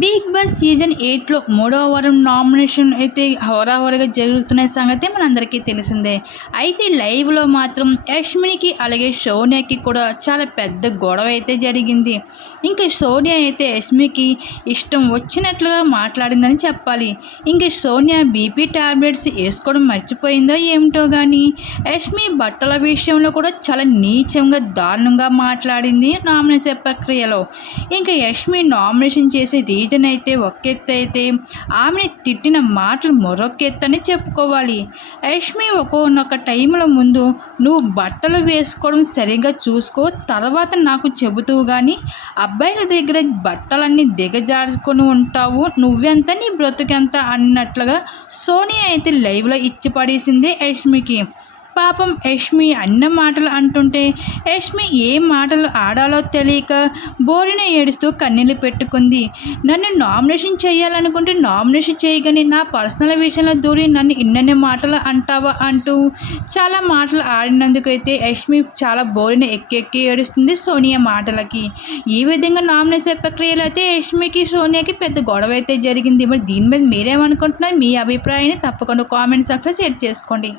Big boss season ఎయిట్లో మూడవ వారం నామినేషన్ అయితే హోరాహోరగా జరుగుతున్న సంగతి మనందరికీ తెలిసిందే. అయితే లైవ్లో మాత్రం యష్మినికి అలాగే సోనియాకి కూడా చాలా పెద్ద గొడవ అయితే జరిగింది. ఇంకా సోనియా అయితే యష్మికి ఇష్టం వచ్చినట్లుగా మాట్లాడిందని చెప్పాలి. ఇంకా సోనియా బీపీ టాబ్లెట్స్ వేసుకోవడం మర్చిపోయిందో ఏమిటో కానీ యష్మి బట్టల విషయంలో కూడా చాలా నీచంగా దారుణంగా మాట్లాడింది నామినేషన్ ప్రక్రియలో. ఇంకా యష్మి నామినేషన్ చేసే రీజన్ అయితే ఒక ఎత్తు అయితే ఆమెని తిట్టిన మాటలు మరొక ఎత్తు అని చెప్పుకోవాలి. యష్మి ఒక్కొక్క టైంలో ముందు నువ్వు బట్టలు వేసుకోవడం సరిగ్గా చూసుకో తర్వాత నాకు చెబుతూ కానీ అబ్బాయిల దగ్గర బట్టలన్నీ దిగజారుకొని ఉంటావు నువ్వెంత నీ బ్రతుకెంత అన్నట్లుగా సోనియా అయితే లైవ్లో ఇచ్చి పడేసింది యష్మికి. పాపం యష్మి అన్న మాటలు అంటుంటే యష్మి ఏ మాటలు ఆడాలో తెలియక బోరిన ఏడుస్తూ కన్నీళ్ళు పెట్టుకుంది. నన్ను నామినేషన్ చేయాలనుకుంటే నామినేషన్ చేయగానే నా పర్సనల్ విషయంలో దూరి నన్ను ఇన్నన్ని మాటలు అంటావా అంటూ చాలా మాటలు ఆడినందుకు అయితే యష్మి చాలా బోరిన ఎక్కి ఎక్కి ఏడుస్తుంది సోనియా మాటలకి. ఈ విధంగా నామినేషన్ ప్రక్రియలో అయితే యష్మికి సోనియాకి పెద్ద గొడవ అయితే జరిగింది. మరి దీని మీద మీరేమనుకుంటున్నారు? మీ అభిప్రాయాన్ని తప్పకుండా కామెంట్ సెక్షన్లో షేర్ చేసుకోండి.